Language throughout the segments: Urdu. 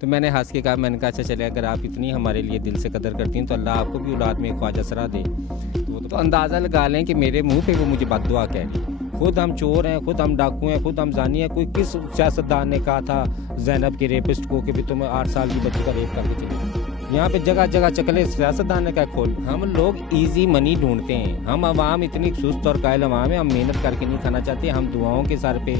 تو میں نے ہنس کے کہا، میں نے کہا اچھا چلے اگر آپ اتنی ہمارے لیے دل سے قدر کرتی ہیں تو اللہ آپ کو بھی اولاد میں خواجہ سرا دے. تو اندازہ لگا لیں کہ میرے منہ پہ وہ مجھے بد دعا کہہ رہی ہے. خود ہم چور ہیں، خود ہم ڈاکو ہیں، خود ہم زانی ہیں. کوئی کس سیاستدان نے کہا تھا زینب کے ریپسٹ کو کہ بھی تم 8 سال کی بچی کا ریپ کر کے چلے گئے؟ یہاں پہ جگہ جگہ چکلے سیاستدان نے کہا کھول. ہم لوگ ایزی منی ڈھونڈتے ہیں. ہم عوام اتنی سست اور قائل عوام ہیں، ہم محنت کر کے نہیں کھانا چاہتے. ہم دعاؤں کے سر پہ.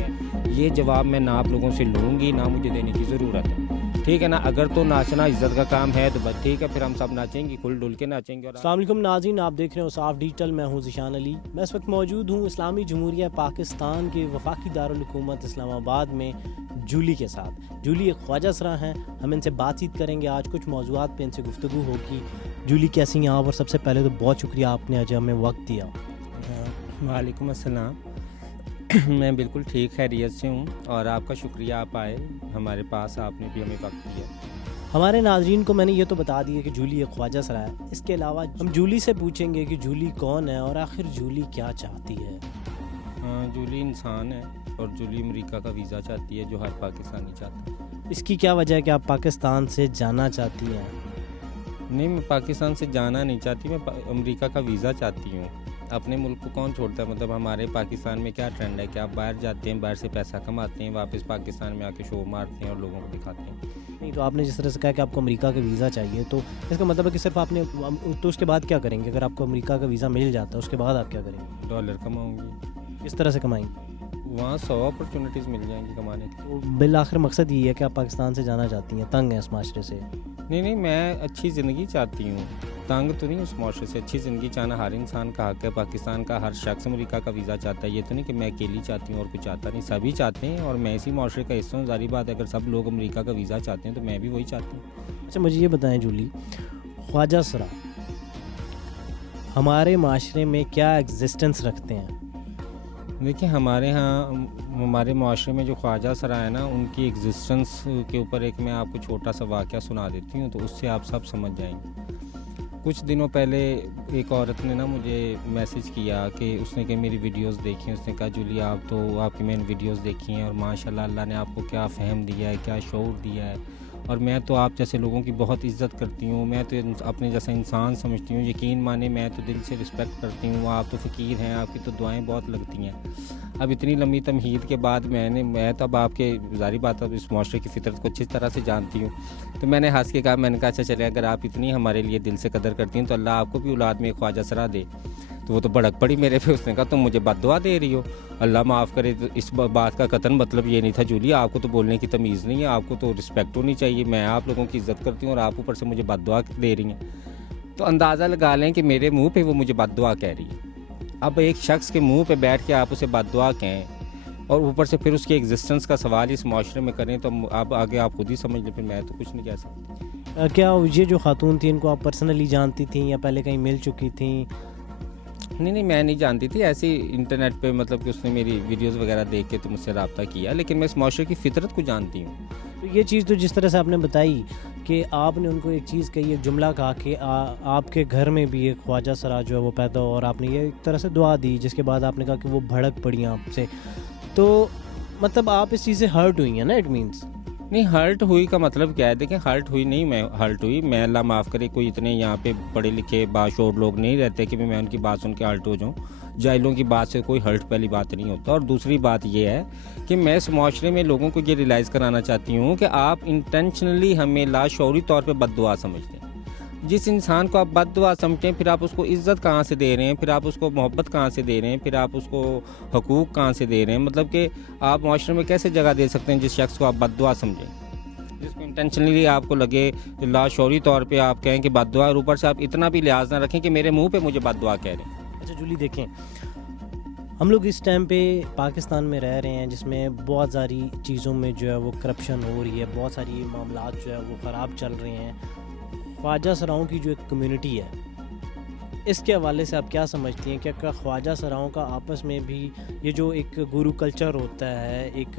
یہ جواب میں نہ آپ لوگوں سے لوں گی نہ مجھے دینے کی ضرورت ہے، ٹھیک ہے نا. اگر تو ناچنا عزت کا کام ہے تو بس ٹھیک ہے، پھر ہم سب ناچیں گے، کھل ڈل کے ناچیں گے. السلام علیکم ناظرین، آپ دیکھ رہے ہیں صاف ڈیجیٹل. میں ہوں ذیشان علی. میں اس وقت موجود ہوں اسلامی جمہوریہ پاکستان کے وفاقی دارالحکومت اسلام آباد میں جولی کے ساتھ. جولی ایک خواجہ سرا ہیں. ہم ان سے بات چیت کریں گے، آج کچھ موضوعات پہ ان سے گفتگو ہوگی. جولی کیسی ہیں آپ؟ اور سب سے پہلے تو بہت شکریہ آپ نے آج ہمیں وقت دیا. وعلیکم السلام. میں بالکل ٹھیک خیریت سے ہوں اور آپ کا شکریہ، آپ آئے ہمارے پاس، آپ نے بھی ہمیں وقت دیا. ہمارے ناظرین کو میں نے یہ تو بتا دیا کہ جولی ایک خواجہ سرا ہے. اس کے علاوہ ہم جولی سے پوچھیں گے کہ جولی کون ہے اور آخر جولی کیا چاہتی ہے. جولی انسان ہے اور جولی امریکہ کا ویزا چاہتی ہے جو ہر پاکستانی چاہتا ہے. اس کی کیا وجہ ہے کہ آپ پاکستان سے جانا چاہتی ہیں؟ نہیں، میں پاکستان سے جانا نہیں چاہتی، میں امریکہ کا ویزا چاہتی ہوں. اپنے ملک کو کون چھوڑتا ہے؟ مطلب ہمارے پاکستان میں کیا ٹرینڈ ہے کہ آپ باہر جاتے ہیں، باہر سے پیسہ کماتے ہیں، واپس پاکستان میں آ کے شو مارتے ہیں اور لوگوں کو دکھاتے ہیں. نہیں، تو آپ نے جس طرح سے کہا کہ آپ کو امریکہ کا ویزا چاہیے، تو اس کا مطلب ہے کہ صرف آپ نے تو اس کے بعد کیا کریں گے؟ اگر آپ کو امریکہ کا ویزا مل جاتا ہے اس کے بعد آپ کیا کریں گے؟ ڈالر کماؤں گی. کس طرح سے کمائیں گے؟ وہاں 100 اپرچونیٹیز مل جائیں گی کمانے کی. تو بالآخر مقصد یہ ہے کہ آپ پاکستان سے جانا چاہتی ہیں، تنگ ہیں اس معاشرے سے؟ نہیں، میں اچھی زندگی چاہتی ہوں، تنگ تو نہیں اس معاشرے سے. اچھی زندگی چاہنا ہر انسان کا حق ہے. پاکستان کا ہر شخص امریکہ کا ویزا چاہتا ہے. یہ تو نہیں کہ میں اکیلی چاہتی ہوں اور کوئی چاہتا نہیں، سبھی چاہتے ہیں اور میں اسی معاشرے کا حصہ ہوں. ظاہری بات ہے اگر سب لوگ امریکہ کا ویزا چاہتے ہیں تو میں بھی وہی چاہتی ہوں. اچھا، مجھے یہ بتائیں جولی، خواجہ سرا ہمارے معاشرے میں کیا ایگزسٹنس رکھتے ہیں؟ دیکھیں، ہمارے ہاں ہمارے معاشرے میں جو خواجہ سرا ہے نا، ان کی ایگزسٹنس کے اوپر ایک میں آپ کو چھوٹا سا واقعہ سنا دیتی ہوں تو اس سے آپ سب سمجھ جائیں گے. کچھ دنوں پہلے ایک عورت نے نا مجھے میسج کیا کہ اس نے کہ میری ویڈیوز دیکھی. اس نے کہا جولی آپ کی میں نے ویڈیوز دیکھی ہیں اور ماشاء اللہ اللہ نے آپ کو کیا فہم دیا ہے، کیا شعور دیا ہے، اور میں تو آپ جیسے لوگوں کی بہت عزت کرتی ہوں. میں تو اپنے جیسا انسان سمجھتی ہوں. یقین مانے میں تو دل سے رسپیکٹ کرتی ہوں. آپ تو فقیر ہیں، آپ کی تو دعائیں بہت لگتی ہیں. اب اتنی لمبی تمہید کے بعد میں تو اب آپ کے ظاہری بات اب اس معاشرے کی فطرت کو اچھی طرح سے جانتی ہوں. تو میں نے ہنس کے کہا، میں نے کہا اچھا چلے اگر آپ اتنی ہمارے لیے دل سے قدر کرتی ہیں تو اللہ آپ کو بھی اولاد میں خواجہ سرا دے. تو وہ تو بھڑک پڑی میرے پہ. اس نے کہا تم مجھے بد دعا دے رہی ہو. اللہ معاف کرے، اس بات کا قطعاً مطلب یہ نہیں تھا جولی. آپ کو تو بولنے کی تمیز نہیں ہے، آپ کو تو رسپیکٹ ہونی چاہیے. میں آپ لوگوں کی عزت کرتی ہوں اور آپ اوپر سے مجھے بد دعا دے رہی ہیں. تو اندازہ لگا لیں کہ میرے منہ پہ وہ مجھے بد دعا کہہ رہی ہے. اب ایک شخص کے منہ پہ بیٹھ کے آپ اسے بد دعا کہیں اور اوپر سے پھر اس کی ایگزسٹنس کا سوال اس معاشرے میں کریں تو اب آگے آپ خود ہی سمجھ لیں. پھر میں تو کچھ نہیں کہہ سکتی. کیا یہ جو خاتون تھی ان کو آپ پرسنلی جانتی تھیں یا پہلے کہیں مل چکی تھیں؟ نہیں، میں نہیں جانتی تھی. ایسے ہی انٹرنیٹ پہ مطلب کہ اس نے میری ویڈیوز وغیرہ دیکھ کے تو مجھ سے رابطہ کیا، لیکن میں اس معاشرے کی فطرت کو جانتی ہوں. تو یہ چیز تو جس طرح سے آپ نے بتائی کہ آپ نے ان کو ایک چیز کہی، ایک جملہ کہا کہ آپ کے گھر میں بھی ایک خواجہ سرا جو ہے وہ پیدا ہو، اور آپ نے یہ ایک طرح سے دعا دی، جس کے بعد آپ نے کہا کہ وہ بھڑک پڑی آپ سے، تو مطلب آپ اس چیز سے ہرٹ ہوئی ہیں نا؟ اٹ مینس نہیں، ہرٹ ہوئی کا مطلب کیا ہے؟ دیکھیں، ہرٹ ہوئی نہیں، میں ہرٹ ہوئی. میں اللہ معاف کرے کوئی اتنے یہاں پہ پڑھے لکھے باشعور لوگ نہیں رہتے کہ میں ان کی بات سن کے ہرٹ ہو جاؤں. جاہلوں کی بات سے کوئی ہرٹ پہلی بات نہیں ہوتا. اور دوسری بات یہ ہے کہ میں اس معاشرے میں لوگوں کو یہ ریلائز کرانا چاہتی ہوں کہ آپ انٹینشنلی ہمیں لاشعوری طور پہ بد دعا سمجھتے ہیں. جس انسان کو آپ بد دعا سمجھتے ہیں پھر آپ اس کو عزت کہاں سے دے رہے ہیں، پھر آپ اس کو محبت کہاں سے دے رہے ہیں، پھر آپ اس کو حقوق کہاں سے دے رہے ہیں؟ مطلب کہ آپ معاشرے میں کیسے جگہ دے سکتے ہیں جس شخص کو آپ بد دعا سمجھیں، جس کو انٹینشنلی آپ کو لگے لاشعوری طور پہ آپ کہیں کہ بد دعا، اور اوپر سے آپ اتنا بھی لحاظ نہ رکھیں کہ میرے منہ پہ مجھے بد دعا کہہ رہے ہیں. اچھا جولی، دیکھیں ہم لوگ اس ٹائم پہ پاکستان میں رہ رہے ہیں جس میں بہت ساری چیزوں میں جو ہے وہ کرپشن ہو رہی ہے، بہت ساری معاملات جو ہے وہ خراب چل رہے ہیں. خواجہ سراؤں کی جو ایک کمیونٹی ہے، اس کے حوالے سے آپ کیا سمجھتی ہیں کہ خواجہ سراؤں کا آپس میں بھی یہ جو ایک گورو کلچر ہوتا ہے، ایک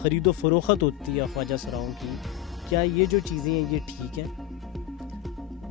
خرید و فروخت ہوتی ہے خواجہ سراؤں کی، کیا یہ جو چیزیں ہیں یہ ٹھیک ہیں؟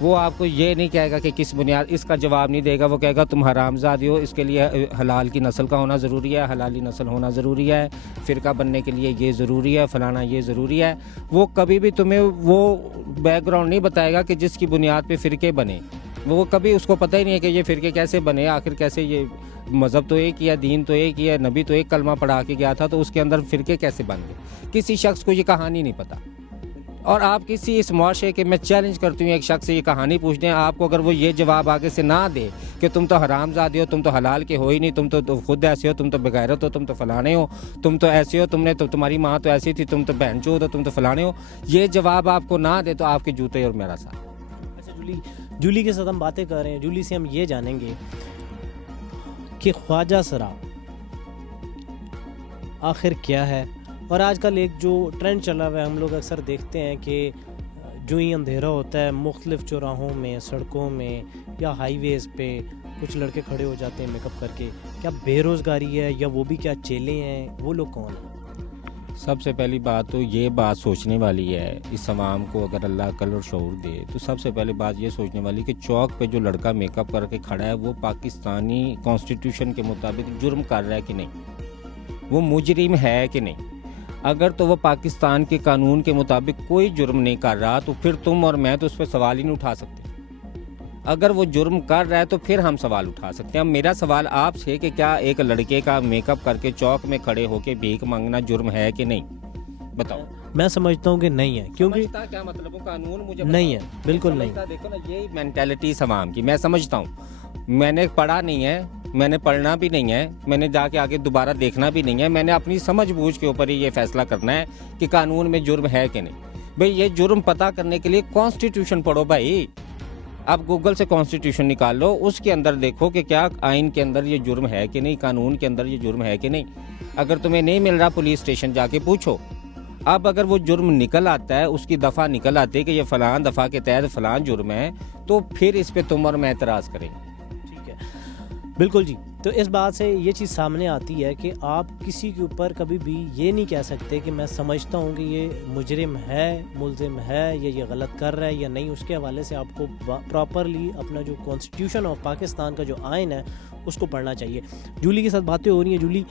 وہ آپ کو یہ نہیں کہے گا کہ کس بنیاد، اس کا جواب نہیں دے گا، وہ کہے گا تم حرام زادی ہو، اس کے لیے حلال کی نسل کا ہونا ضروری ہے، حلالی نسل ہونا ضروری ہے، فرقہ بننے کے لیے یہ ضروری ہے، فلانا یہ ضروری ہے۔ وہ کبھی بھی تمہیں وہ بیک گراؤنڈ نہیں بتائے گا کہ جس کی بنیاد پہ فرقے بنے، وہ کبھی اس کو پتہ ہی نہیں ہے کہ یہ فرقے کیسے بنے، آخر کیسے، یہ مذہب تو ایک ہی ہے، دین تو ایک ہی ہے، نبی تو ایک کلمہ پڑھا کے گیا تھا، تو اس کے اندر فرقے کیسے بن گئے؟ کسی شخص کو یہ کہانی نہیں پتہ۔ اور آپ کسی اس معاشرے کے، میں چیلنج کرتی ہوں، ایک شخص سے یہ کہانی پوچھ دیں آپ کو، اگر وہ یہ جواب آگے سے نہ دے کہ تم تو حرام زادے ہو، تم تو حلال کے ہو ہی نہیں، تم تو خود ایسے ہو، تم تو بغیرت ہو، تم تو فلانے ہو، تم تو ایسے ہو، تمہاری ماں تو ایسی تھی، تم تو بہن چود ہو، تم تو فلانے ہو، یہ جواب آپ کو نہ دے تو آپ کے جوتے اور میرا ساتھ۔ اچھا جولی کے ساتھ ہم باتیں کر رہے ہیں، جولی سے ہم یہ جانیں گے کہ خواجہ سرا آخر کیا ہے؟ اور آج کل ایک جو ٹرینڈ چلا ہوا ہے، ہم لوگ اکثر دیکھتے ہیں کہ جو ہی اندھیرا ہوتا ہے مختلف چوراہوں میں، سڑکوں میں یا ہائی ویز پہ کچھ لڑکے کھڑے ہو جاتے ہیں میک اپ کر کے۔ کیا بے روزگاری ہے یا وہ بھی کیا چیلے ہیں؟ وہ لوگ کون ہیں؟ سب سے پہلی بات تو یہ بات سوچنے والی ہے، اس عوام کو اگر اللہ عقل اور شعور دے تو سب سے پہلی بات یہ سوچنے والی کہ چوک پہ جو لڑکا میک اپ کر کے کھڑا ہے وہ پاکستانی کانسٹیٹیوشن کے مطابق جرم کر رہا ہے کہ نہیں، وہ مجرم ہے کہ نہیں۔ اگر تو وہ پاکستان کے قانون کے مطابق کوئی جرم نہیں کر رہا تو پھر تم اور میں تو اس پہ سوال ہی نہیں اٹھا سکتے۔ اگر وہ جرم کر رہا ہے تو پھر ہم سوال اٹھا سکتے ہیں۔ اب میرا سوال آپ سے کہ کیا ایک لڑکے کا میک اپ کر کے چوک میں کھڑے ہو کے بھیک مانگنا جرم ہے کہ نہیں؟ بتاؤ۔ میں سمجھتا ہوں کہ نہیں ہے، کیونکہ کیا مطلب قانون مجھے نہیں ہے، بالکل نہیں۔ دیکھو نا، یہی مینٹیلٹی عوام کی میں سمجھتا ہوں۔ میں نے پڑھا نہیں ہے، میں نے پڑھنا بھی نہیں ہے، میں نے جا کے آگے دوبارہ دیکھنا بھی نہیں ہے، میں نے اپنی سمجھ بوجھ کے اوپر ہی یہ فیصلہ کرنا ہے کہ قانون میں جرم ہے کہ نہیں۔ بھئی یہ جرم پتہ کرنے کے لیے کانسٹیٹیوشن پڑھو بھائی، اب گوگل سے کانسٹیٹیوشن نکال لو، اس کے اندر دیکھو کہ کیا آئین کے اندر یہ جرم ہے کہ نہیں، قانون کے اندر یہ جرم ہے کہ نہیں۔ اگر تمہیں نہیں مل رہا پولیس اسٹیشن جا کے پوچھو۔ اب اگر وہ جرم نکل آتا ہے، اس کی دفعہ نکل آتی ہے کہ یہ فلاں دفعہ کے تحت فلاں جرم ہے، تو پھر اس پہ تم اور میں اعتراض کریں گے۔ ٹھیک ہے، بالکل جی۔ تو اس بات سے یہ چیز سامنے آتی ہے کہ آپ کسی کے اوپر کبھی بھی یہ نہیں کہہ سکتے کہ میں سمجھتا ہوں کہ یہ مجرم ہے، ملزم ہے، یا یہ غلط کر رہا ہے یا نہیں۔ اس کے حوالے سے آپ کو پراپرلی اپنا جو کانسٹیٹیوشن آف پاکستان کا جو آئین ہے اس کو پڑھنا چاہیے۔ جولی کے ساتھ باتیں ہو رہی ہیں۔ جولی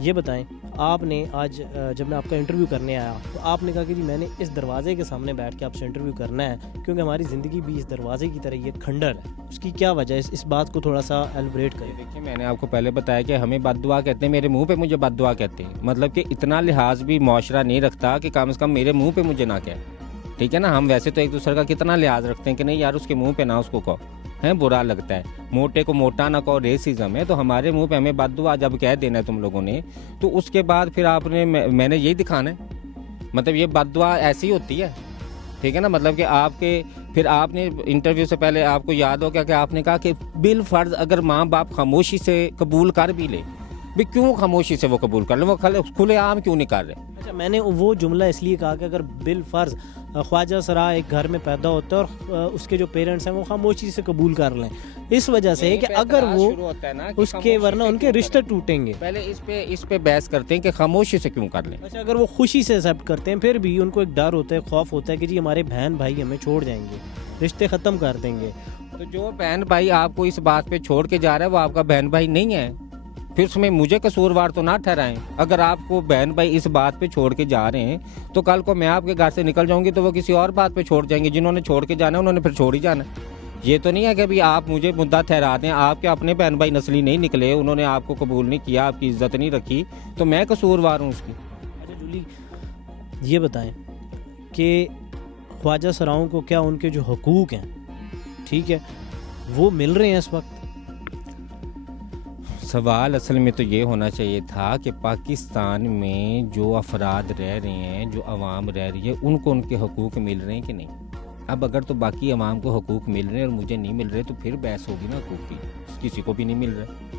یہ بتائیں، آپ نے آج جب میں آپ کا انٹرویو کرنے آیا تو آپ نے کہا کہ جی میں نے اس دروازے کے سامنے بیٹھ کے آپ سے انٹرویو کرنا ہے کیونکہ ہماری زندگی بھی اس دروازے کی طرح یہ کھنڈر ہے۔ اس کی کیا وجہ ہے؟ اس بات کو تھوڑا سا ایلبریٹ کریں۔ دیکھیے، میں نے آپ کو پہلے بتایا کہ ہمیں بد دعا کہتے ہیں، میرے منہ پہ مجھے بد دعا کہتے ہیں، مطلب کہ اتنا لحاظ بھی معاشرہ نہیں رکھتا کہ کم از کم میرے منہ پہ مجھے نہ کہے۔ ٹھیک ہے نا، ہم ویسے تو ایک دوسرے کا کتنا لحاظ رکھتے ہیں کہ نہیں یار اس کے منہ پہ نہ اس کو کہو، ہیں برا لگتا ہے، موٹے کو موٹا نہ کہو، ریسزم ہے، تو ہمارے منہ پہ ہمیں بد دعا جب کہہ دینا ہے تم لوگوں نے، تو اس کے بعد پھر آپ نے، میں نے یہی دکھانا ہے، مطلب یہ بد دعا ایسی ہوتی ہے۔ ٹھیک ہے نا، مطلب کہ آپ کے، پھر آپ نے انٹرویو سے پہلے آپ کو یاد ہو گیا کہ آپ نے کہا کہ بالفرض اگر ماں باپ خاموشی سے قبول کر بھی لے، بھی کیوں خاموشی سے وہ قبول کر لیں، وہ کھلے عام کیوں نہیں کر رہے؟ اچھا، میں نے وہ جملہ اس لیے کہا کہ اگر بالفرض خواجہ سرا ایک گھر میں پیدا ہوتا ہے اور اس کے جو پیرنٹس ہیں وہ خاموشی سے قبول کر لیں، اس وجہ سے کہ اگر وہ اس کے ورنہ ان کے رشتے ٹوٹیں گے۔ پہلے اس پہ بحث کرتے ہیں کہ خاموشی سے کیوں کر لیں۔ اچھا، اگر وہ خوشی سے ایکسیپٹ کرتے ہیں پھر بھی ان کو ایک ڈر ہوتا ہے، خوف ہوتا ہے کہ جی ہمارے بہن بھائی ہمیں چھوڑ جائیں گے، رشتے ختم کر دیں گے۔ تو جو بہن بھائی آپ کو اس بات پہ چھوڑ کے جا رہا ہے وہ آپ کا بہن بھائی نہیں ہے، پھر اس میں مجھے قصوروار تو نہ ٹھہرائیں۔ اگر آپ کو بہن بھائی اس بات پہ چھوڑ کے جا رہے ہیں تو کل کو میں آپ کے گھر سے نکل جاؤں گی تو وہ کسی اور بات پہ چھوڑ جائیں گے، جنہوں نے چھوڑ کے جانا ہے انہوں نے پھر چھوڑ ہی جانا ہے۔ یہ تو نہیں ہے کہ ابھی آپ مجھے مدعا ٹھہرا دیں، آپ کے اپنے بہن بھائی نسلی نہیں نکلے، انہوں نے آپ کو قبول نہیں کیا، آپ کی عزت نہیں رکھی، تو میں قصوروار ہوں اس کی۔ اچھا جولی، یہ بتائیں کہ خواجہ سراؤں کو کیا ان کے جو حقوق ہیں، ٹھیک ہے، وہ مل رہے ہیں اس وقت؟ سوال اصل میں تو یہ ہونا چاہیے تھا کہ پاکستان میں جو افراد رہ رہے ہیں، جو عوام رہ رہی ہے، ان کو ان کے حقوق مل رہے ہیں کہ نہیں۔ اب اگر تو باقی عوام کو حقوق مل رہے ہیں اور مجھے نہیں مل رہے تو پھر بحث ہوگی نا حقوق کی، کسی کو بھی نہیں مل رہا۔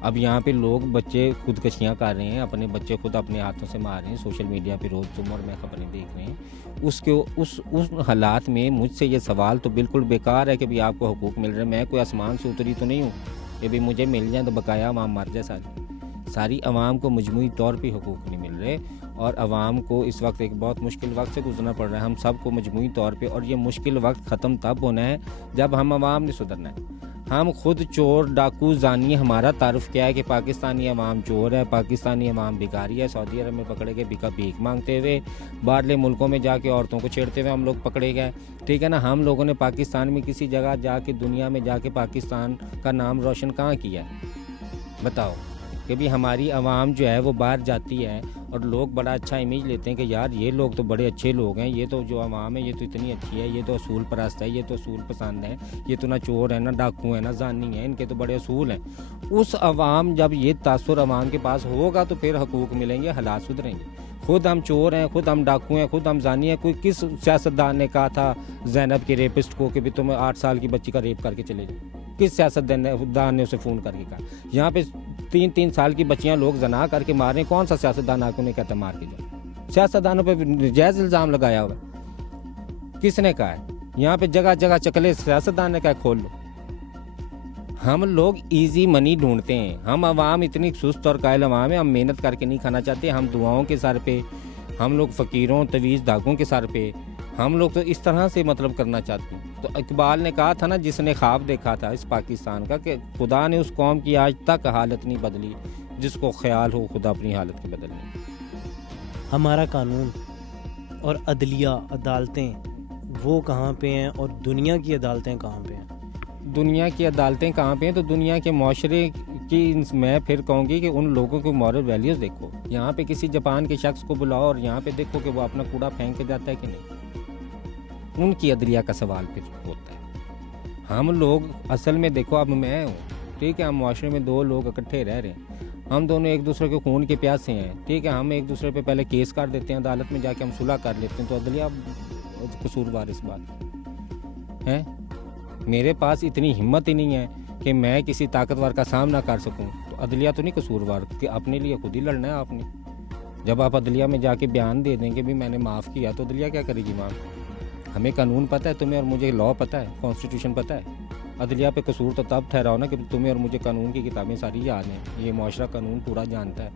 اب یہاں پہ لوگ بچے خودکشیاں کر رہے ہیں، اپنے بچے خود اپنے ہاتھوں سے مار رہے ہیں، سوشل میڈیا پہ روز تم اور میں خبریں دیکھ رہے ہیں۔ اس حالات میں مجھ سے یہ سوال تو بالکل بیکار ہے کہ بھی آپ کو حقوق مل رہے ہیں۔ میں کوئی آسمان سے اتری تو نہیں ہوں کہ بھی مجھے مل جائیں تو بقایا عوام مر جائے۔ ساری عوام کو مجموعی طور پہ حقوق نہیں مل رہے، اور عوام کو اس وقت ایک بہت مشکل وقت سے گزرنا پڑ رہا ہے. ہم سب کو مجموعی طور پہ, اور یہ مشکل وقت ختم تب ہونا ہے جب ہم عوام نے سدھرنا ہے. ہم خود چور ڈاکو زانی, ہمارا تعارف کیا ہے کہ پاکستانی عوام چور ہے, پاکستانی عوام بھکاری ہے. سعودی عرب میں پکڑے گئے بھیک مانگتے ہوئے, باہرلے ملکوں میں جا کے عورتوں کو چھیڑتے ہوئے ہم لوگ پکڑے گئے. ٹھیک ہے نا. ہم لوگوں نے پاکستان میں کسی جگہ جا کے, دنیا میں جا کے پاکستان کا نام روشن کہاں کیا ہے؟ بتاؤ. کہ بھی ہماری عوام جو ہے وہ باہر جاتی ہے اور لوگ بڑا اچھا امیج لیتے ہیں کہ یار یہ لوگ تو بڑے اچھے لوگ ہیں, یہ تو جو عوام ہے یہ تو اتنی اچھی ہے, یہ تو اصول پرست ہے, یہ تو اصول پسند ہے, یہ تو نہ چور ہے نہ ڈاکو ہے نہ زانی ہے, ان کے تو بڑے اصول ہیں. اس عوام, جب یہ تاثر عوام کے پاس ہوگا تو پھر حقوق ملیں گے, حالات سدھریں گے. خود ہم چور ہیں, خود ہم ڈاکو ہیں, خود ہم زانی ہیں. کوئی کس سیاستدان نے کہا تھا زینب کے ریپسٹ کو کہ بھی تم 8 سال کی بچی کا ریپ کر کے چلے جاؤ؟ کس سیاستدان نے اسے فون کر کے کہا؟ یہاں پہ 3 سال کی بچیاں لوگ زنا کر کے مار رہے ہیں. کون سا سیاستدان آپ کو نہیں کہتا مار کے جاؤ؟ سیاستدانوں پہ ناجائز الزام لگایا ہوا ہے. کس نے کہا ہے؟ یہاں پہ جگہ جگہ چکلے سیاستدان نے کہا کھول لو. ہم لوگ ایزی منی ڈھونڈتے ہیں. ہم عوام اتنی سست اور قائل عوام ہے, ہم محنت کر کے نہیں کھانا چاہتے. ہم دعاؤں کے سر پہ, ہم لوگ فقیروں تویز دھاگوں کے سر پہ, ہم لوگ تو اس طرح سے مطلب کرنا چاہتے ہیں. تو اقبال نے کہا تھا نا, جس نے خواب دیکھا تھا اس پاکستان کا, کہ خدا نے اس قوم کی آج تک حالت نہیں بدلی جس کو خیال ہو خدا اپنی حالت کے بدلنے. ہمارا قانون اور عدلیہ عدالتیں وہ کہاں پہ ہیں اور دنیا کی عدالتیں کہاں پہ ہیں؟ دنیا کی عدالتیں کہاں پہ ہیں؟ تو دنیا کے معاشرے کی میں پھر کہوں گی کہ ان لوگوں کو مورل ویلیوز دیکھو. یہاں پہ کسی جاپان کے شخص کو بلاؤ اور یہاں پہ دیکھو کہ وہ اپنا کوڑا پھینک کے جاتا ہے کہ نہیں. ان کی عدلیہ کا سوال پھر ہوتا ہے. ہم لوگ اصل میں دیکھو, اب میں ہوں, ٹھیک ہے, ہم معاشرے میں 2 لوگ اکٹھے رہ رہے ہیں, ہم دونوں ایک دوسرے کے خون کے پیاسے ہیں, ٹھیک ہے, ہم ایک دوسرے پہ پہلے کیس کر دیتے ہیں, عدالت میں جا کے ہم صلح کر لیتے ہیں, تو عدلیہ قصوروار اس بات ہے. میرے پاس اتنی ہمت ہی نہیں ہے کہ میں کسی طاقتور کا سامنا کر سکوں, تو عدلیہ تو نہیں قصوروار, کہ اپنے لیے خود ہی لڑنا ہے آپ نے. جب آپ عدلیہ میں جا کے بیان دے دیں کہ بھی میں نے معاف کیا, تو عدلیہ کیا کرے گی معاف؟ ہمیں قانون پتہ ہے, تمہیں اور مجھے لا پتہ ہے, کانسٹیٹیوشن پتہ ہے. عدلیہ پہ قصور تو تب ٹھہراؤ نا کہ تمہیں اور مجھے قانون کی کتابیں ساری یاد ہیں, یہ معاشرہ قانون پورا جانتا ہے.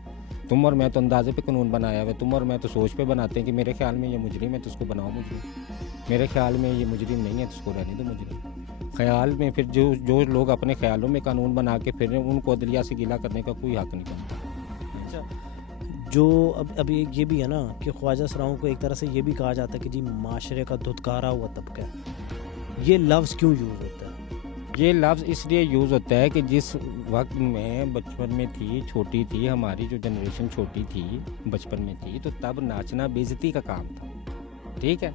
تم اور میں تو اندازے پہ قانون بنایا ہوا ہے, تم اور میں تو سوچ پہ بناتے ہیں کہ میرے خیال میں یہ مجرم ہے تو اس کو بناؤ مجرم, میرے خیال میں یہ مجرم نہیں ہے تو اس کو رہنے دو مجرم. خیال میں پھر جو لوگ اپنے خیالوں میں قانون بنا کے پھر ان کو عدلیہ سے گلہ کرنے کا کوئی حق نہیں بنتا. جو اب یہ بھی ہے نا کہ خواجہ سراؤں کو ایک طرح سے یہ بھی کہا جاتا ہے کہ جی معاشرے کا دھتکارا ہوا طبقہ ہے. یہ لفظ کیوں یوز ہوتا ہے؟ یہ لفظ اس لیے یوز ہوتا ہے کہ جس وقت میں بچپن میں تھی, چھوٹی تھی, ہماری جو جنریشن چھوٹی تھی بچپن میں تھی, تو تب ناچنا بے عزتی کا کام تھا. ٹھیک ہے,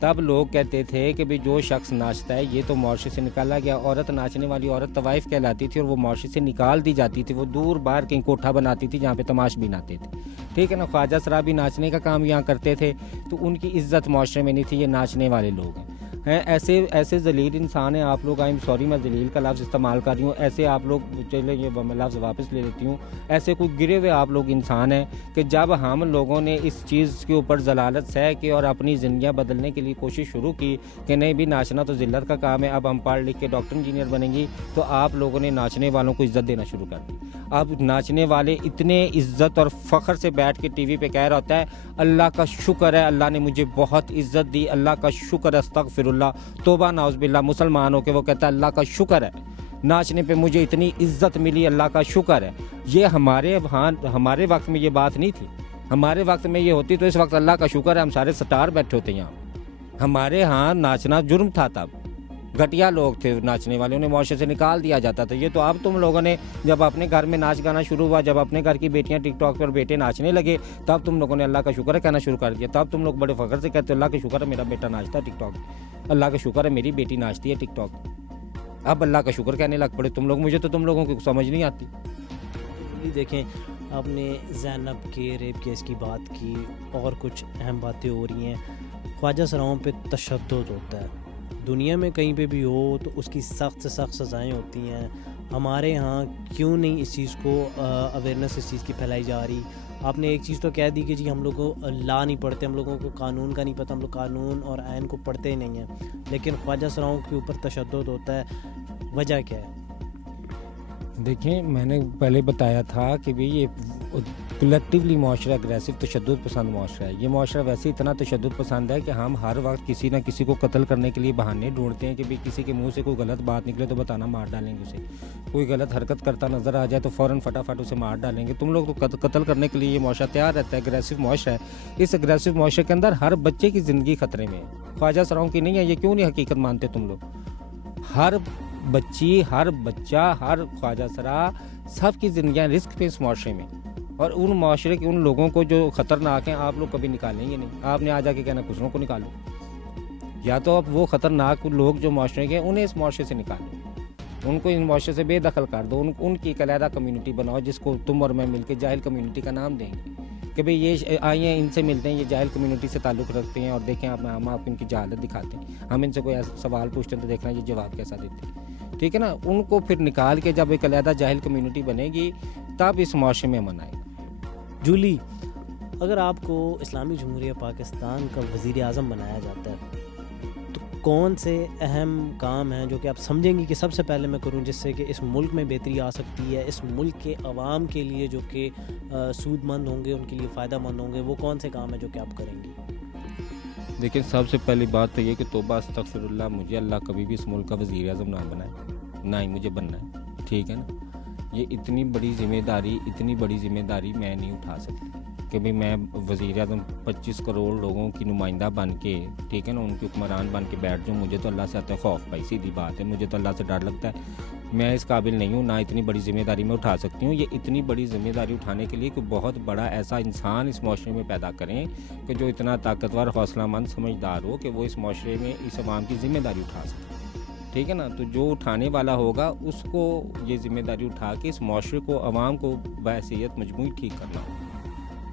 تب لوگ کہتے تھے کہ بھی جو شخص ناچتا ہے یہ تو معاشرے سے نکالا گیا. عورت, ناچنے والی عورت طوائف کہلاتی تھی اور وہ معاشرے سے نکال دی جاتی تھی. وہ دور باہر کہیں کوٹھا بناتی تھی جہاں پہ تماش بھی ناتے تھے. ٹھیک ہے نا. خواجہ سرا بھی ناچنے کا کام یہاں کرتے تھے, تو ان کی عزت معاشرے میں نہیں تھی. یہ ناچنے والے لوگ ہیں. ایسے ذلیل انسان ہیں آپ لوگ. سوری میں ذلیل کا لفظ استعمال کر رہی ہوں. ایسے آپ لوگ, چلے یہ لفظ واپس لے لیتی ہوں, ایسے کوئی گرے ہوئے آپ لوگ انسان ہیں کہ جب ہم لوگوں نے اس چیز کے اوپر ضلالت سہ کے اور اپنی زندگیاں بدلنے کے لیے کوشش شروع کی کہ نہیں بھی ناچنا تو ذلت کا کام ہے, اب ہم پڑھ لکھ کے ڈاکٹر انجینئر بنیں گی, تو آپ لوگوں نے ناچنے والوں کو عزت دینا شروع کر دی. اب ناچنے والے اتنے عزت اور فخر سے بیٹھ کے ٹی وی پہ کہہ رہا ہوتا ہے اللہ کا شکر ہے, اللہ نے مجھے بہت عزت دی, اللہ کا شکر ہے, استغفر اللہ, توبہ نعوذ باللہ. مسلمان ہو کے وہ کہتا ہے اللہ کا شکر ہے, ناچنے پہ مجھے اتنی عزت ملی, اللہ کا شکر ہے. یہ ہمارے وقت میں یہ بات نہیں تھی. ہمارے وقت میں یہ ہوتی تو اس وقت اللہ کا شکر ہے ہم سارے سٹار بیٹھے ہوتے یہاں. ہمارے ہاں ناچنا جرم تھا, تب گھٹیا لوگ تھے ناچنے والے, انہیں معاشرے سے نکال دیا جاتا تھا. یہ تو اب تم لوگوں نے جب اپنے گھر میں ناچ گانا شروع ہوا, جب اپنے گھر کی بیٹیاں ٹک ٹاک پر بیٹے ناچنے لگے, تب تم لوگوں نے اللہ کا شکر ہے کہنا شروع کر دیا. تب تم لوگ بڑے فخر سے کہتے ہو اللہ کا شکر ہے میرا بیٹا ناچتا ہے ٹک ٹاک, اللہ کا شکر ہے میری بیٹی ناچتی ہے ٹک ٹاک. اب اللہ کا شکر کہنے لگ پڑے تم لوگ. مجھے تو تم لوگوں کو سمجھ نہیں آتی. دیکھیں آپ نے زینب کے ریپ کیس کی بات کی, اور کچھ اہم باتیں ہو رہی ہیں. خواجہ سراؤں پہ تشدد ہوتا ہے, دنیا میں کہیں پہ بھی ہو تو اس کی سخت سے سخت سزائیں ہوتی ہیں. ہمارے ہاں کیوں نہیں اس چیز کو اویئرنیس اس چیز کی پھیلائی جا رہی؟ آپ نے ایک چیز تو کہہ دی کہ جی ہم لوگ کو لا نہیں پڑھتے, ہم لوگوں کو قانون کا نہیں پتہ, ہم لوگ قانون اور آئین کو پڑھتے ہی نہیں ہیں. لیکن خواجہ سراؤں کے اوپر تشدد ہوتا ہے, وجہ کیا ہے؟ دیکھیں میں نے پہلے بتایا تھا کہ بھی یہ کلیکٹیولی معاشرہ اگریسو تشدد پسند معاشرہ ہے. یہ معاشرہ ویسے اتنا تشدد پسند ہے کہ ہم ہر وقت کسی نہ کسی کو قتل کرنے کے لیے بہانے ڈھونڈتے ہیں کہ بھی کسی کے منہ سے کوئی غلط بات نکلے تو بتانا مار ڈالیں گے اسے. کوئی غلط حرکت کرتا نظر آ جائے تو فوراً فٹافٹ اسے مار ڈالیں گے. تم لوگ تو قتل کرنے کے لیے یہ معاشرہ تیار رہتا ہے. اگریسو معاشرہ ہے. اس اگریسو معاشرے کے اندر ہر بچے کی زندگی خطرے میں ہے. خواجہ سراؤں کی نہیں ہے. یہ کیوں نہیں حقیقت مانتے تم لوگ؟ ہر بچی، ہر بچہ، ہر خواجہ سرا، سب کی زندگیاں رسک پہ اس معاشرے میں. اور ان معاشرے کے ان لوگوں کو جو خطرناک ہیں آپ لوگ کبھی نکالیں گے نہیں. آپ نے آ جا کے کہنا دوسروں کو نکالو. یا تو اب وہ خطرناک لوگ جو معاشرے کے انہیں اس معاشرے سے نکالو. ان کو ان معاشرے سے بے دخل کر دو. ان کی ایک علیحدہ کمیونٹی بناؤ جس کو تم اور میں مل کے جاہل کمیونٹی کا نام دیں گے کہ بھئی یہ آئیے ان سے ملتے ہیں، یہ جاہل کمیونٹی سے تعلق رکھتے ہیں اور دیکھیں ہم آپ ان کی جہالت دکھاتے ہیں. ہم ان سے کوئی ایسا سوال پوچھتے ہیں تو دیکھنا یہ جواب کیسا دیتے ہیں. ٹھیک ہے نا. ان کو پھر نکال کے جب ایک علیحدہ جاہل کمیونٹی بنے گی تب اس معاشرے میں امن آئے گا. جولی، اگر آپ کو اسلامی جمہوریہ پاکستان کا وزیر اعظم بنایا جاتا ہے تو کون سے اہم کام ہیں جو کہ آپ سمجھیں گی کہ سب سے پہلے میں کروں جس سے کہ اس ملک میں بہتری آ سکتی ہے، اس ملک کے عوام کے لیے جو کہ سود مند ہوں گے، ان کے لیے فائدہ مند ہوں گے، وہ کون سے کام ہیں جو کہ آپ کریں گی؟ دیکھیں، سب سے پہلی بات تو یہ کہ توبہ استغفر اللہ، مجھے اللہ کبھی بھی اس ملک کا وزیر اعظم نہ بنائے، نہ ہی مجھے بننا ہے. ٹھیک ہے نا. یہ اتنی بڑی ذمہ داری میں نہیں اٹھا سکتی کہ بھی میں وزیر اعظم 25 کروڑ لوگوں کی نمائندہ بن کے، ٹھیک ہے نا، ان کے حکمران بن کے بیٹھ جاؤں. مجھے تو اللہ سے آتا ہے خوف بھائی، سیدھی بات ہے. مجھے تو اللہ سے ڈر لگتا ہے. میں اس قابل نہیں ہوں، نہ اتنی بڑی ذمہ داری میں اٹھا سکتی ہوں. یہ اتنی بڑی ذمہ داری اٹھانے کے لیے کوئی بہت بڑا ایسا انسان اس معاشرے میں پیدا کریں کہ جو اتنا طاقتور، حوصلہ مند، سمجھدار ہو کہ وہ اس معاشرے میں اس عوام کی ذمہ داری اٹھا سکے. ٹھیک ہے نا. تو جو اٹھانے والا ہوگا اس کو یہ ذمہ داری اٹھا کے اس معاشرے کو، عوام کو بحیثیت مجموعی ٹھیک کرنا ہوگا.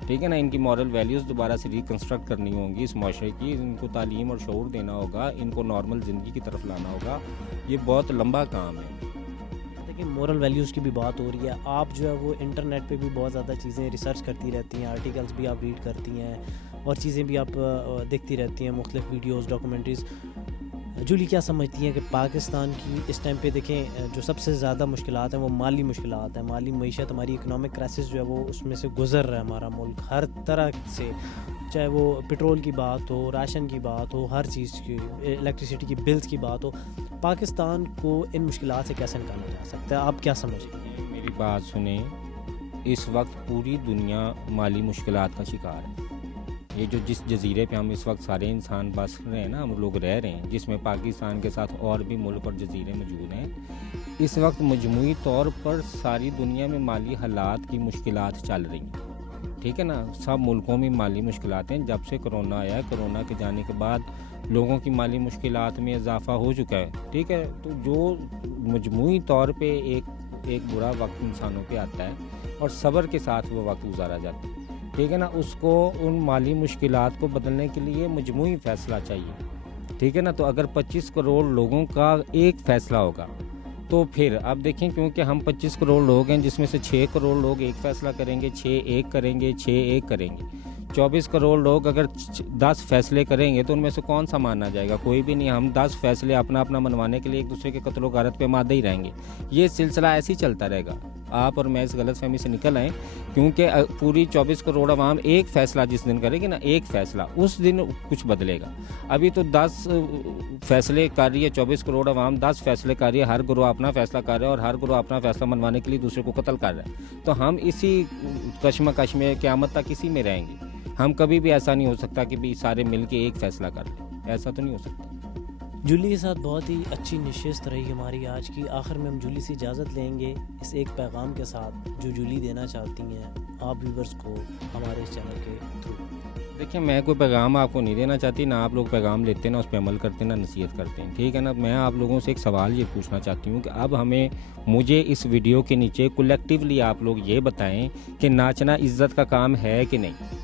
ٹھیک ہے نا. ان کی مورل ویلیوز دوبارہ سے ریکنسٹرکٹ کرنی ہوں گی اس معاشرے کی. ان کو تعلیم اور شعور دینا ہوگا. ان کو نارمل زندگی کی طرف لانا ہوگا. یہ بہت لمبا کام ہے. دیکھیں، مورل ویلیوز کی بھی بات ہو رہی ہے. آپ جو ہے وہ انٹرنیٹ پہ بھی بہت زیادہ چیزیں ریسرچ کرتی رہتی ہیں، آرٹیکلس بھی آپ ریڈ کرتی ہیں اور چیزیں بھی آپ دیکھتی رہتی ہیں، مختلف ویڈیوز، ڈاکومنٹریز. جولی، کیا سمجھتی ہیں کہ پاکستان کی اس ٹائم پہ دیکھیں جو سب سے زیادہ مشکلات ہیں وہ مالی مشکلات ہیں. مالی معیشت، ہماری اکنامک کرائسس جو ہے وہ اس میں سے گزر رہا ہے ہمارا ملک ہر طرح سے، چاہے وہ پٹرول کی بات ہو، راشن کی بات ہو، ہر چیز کی، الیکٹریسٹی کی بلز کی بات ہو. پاکستان کو ان مشکلات سے کیسے نکالا جا سکتا ہے؟ آپ کیا سمجھتے ہیں؟ میری بات سنیں. اس وقت پوری دنیا مالی مشکلات کا شکار ہے. یہ جو جس جزیرے پہ ہم اس وقت سارے انسان بس رہے ہیں نا، ہم لوگ رہ رہے ہیں، جس میں پاکستان کے ساتھ اور بھی ملک اور جزیرے موجود ہیں، اس وقت مجموعی طور پر ساری دنیا میں مالی حالات کی مشکلات چل رہی ہیں. ٹھیک ہے نا. سب ملکوں میں مالی مشکلات ہیں. جب سے کرونا آیا ہے، کرونا کے جانے کے بعد لوگوں کی مالی مشکلات میں اضافہ ہو چکا ہے. ٹھیک ہے. تو جو مجموعی طور پہ ایک برا وقت انسانوں پہ آتا ہے اور صبر کے ساتھ وہ وقت گزارا جاتا ہے. ٹھیک ہے نا. اس کو ان مالی مشکلات کو بدلنے کے لیے مجموعی فیصلہ چاہیے. ٹھیک ہے نا. تو اگر 25 کروڑ لوگوں کا ایک فیصلہ ہوگا تو پھر اب دیکھیں، کیونکہ ہم 25 کروڑ لوگ ہیں جس میں سے 6 کروڑ لوگ ایک فیصلہ کریں گے، 6 ایک کریں گے، 6 ایک کریں گے. 24 کروڑ لوگ اگر 10 فیصلے کریں گے تو ان میں سے کون سا مانا جائے گا؟ کوئی بھی نہیں. ہم 10 فیصلے اپنا منوانے کے لیے ایک دوسرے کے قتل و غارت پہ مادہ ہی رہیں گے. یہ سلسلہ ایسے ہی چلتا رہے گا. آپ اور میں اس غلط فہمی سے نکل آئیں، کیونکہ پوری 24 کروڑ عوام ایک فیصلہ جس دن کرے گی نا، ایک فیصلہ، اس دن کچھ بدلے گا. ابھی تو 10 فیصلے کر رہی ہے 24 کروڑ عوام، 10 فیصلے کر رہی ہے. ہر گروہ اپنا فیصلہ کر رہا ہے اور ہر گروہ اپنا فیصلہ منوانے کے لیے دوسرے کو قتل کر رہا ہے. تو ہم اسی کشمکش میں قیامت تک اسی میں رہیں گے. ہم کبھی بھی ایسا نہیں ہو سکتا کہ بھی سارے مل کے ایک فیصلہ کر لیں. ایسا تو نہیں ہو سکتا. جولی کے ساتھ بہت ہی اچھی نشست رہی ہماری آج کی. آخر میں ہم جولی سے اجازت لیں گے اس ایک پیغام کے ساتھ جو جولی دینا چاہتی ہیں آپ ویورز کو ہمارے اس چینل کے تھرو. دیکھیں، میں کوئی پیغام آپ کو نہیں دینا چاہتی، نہ آپ لوگ پیغام لیتے ہیں، نہ اس پہ عمل کرتے ہیں، نہ نصیحت کرتے ہیں. ٹھیک ہے نا. میں آپ لوگوں سے ایک سوال یہ پوچھنا چاہتی ہوں کہ اب مجھے اس ویڈیو کے نیچے کلیکٹیولی آپ لوگ یہ بتائیں کہ ناچنا عزت کا کام ہے کہ نہیں.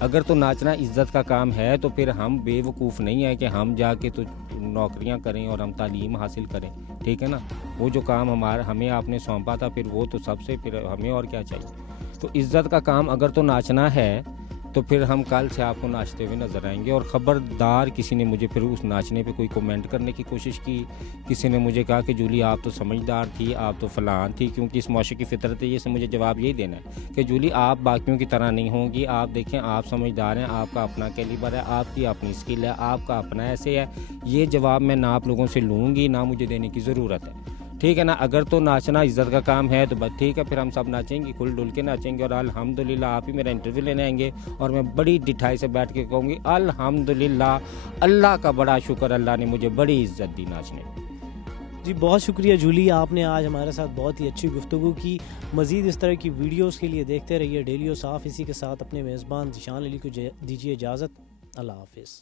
اگر تو ناچنا عزت کا کام ہے تو پھر ہم بے وقوف نہیں ہیں کہ ہم جا کے تو نوکریاں کریں اور ہم تعلیم حاصل کریں. ٹھیک ہے نا. وہ جو کام ہمیں آپ نے سونپا تھا، پھر وہ تو سب سے، پھر ہمیں اور کیا چاہیے. تو عزت کا کام اگر تو ناچنا ہے تو پھر ہم کل سے آپ کو ناچتے ہوئے نظر آئیں گے. اور خبردار کسی نے مجھے پھر اس ناچنے پہ کوئی کومنٹ کرنے کی کوشش کی, کسی نے مجھے کہا کہ جولی آپ تو سمجھدار تھی, آپ تو فلان تھی, کیونکہ اس معاشرے کی فطرت ہے. یہ سے مجھے جواب یہی دینا ہے کہ جولی آپ باقیوں کی طرح نہیں ہوں گی. آپ دیکھیں, آپ سمجھدار ہیں, آپ کا اپنا کیلیبر ہے, آپ کی اپنی اسکل ہے, آپ کا اپنا ایسے ہے. یہ جواب میں نہ آپ لوگوں سے لوں گی, نہ مجھے دینے کی ضرورت ہے. ٹھیک ہے نا. اگر تو ناچنا عزت کا کام ہے تو بس ٹھیک ہے, پھر ہم سب ناچیں گے, کھل ڈل کے ناچیں گے. اور الحمدللہ آپ ہی میرا انٹرویو لینے آئیں گے اور میں بڑی ڈٹھائی سے بیٹھ کے کہوں گی الحمدللہ, اللہ کا بڑا شکر, اللہ نے مجھے بڑی عزت دی ناچنے میں. جی بہت شکریہ جولی, آپ نے آج ہمارے ساتھ بہت ہی اچھی گفتگو کی. مزید اس طرح کی ویڈیوز کے لیے دیکھتے رہیے ڈیلی اوصاف. اسی کے ساتھ اپنے میزبان ذیشان علی کو دیجیے اجازت. اللہ حافظ.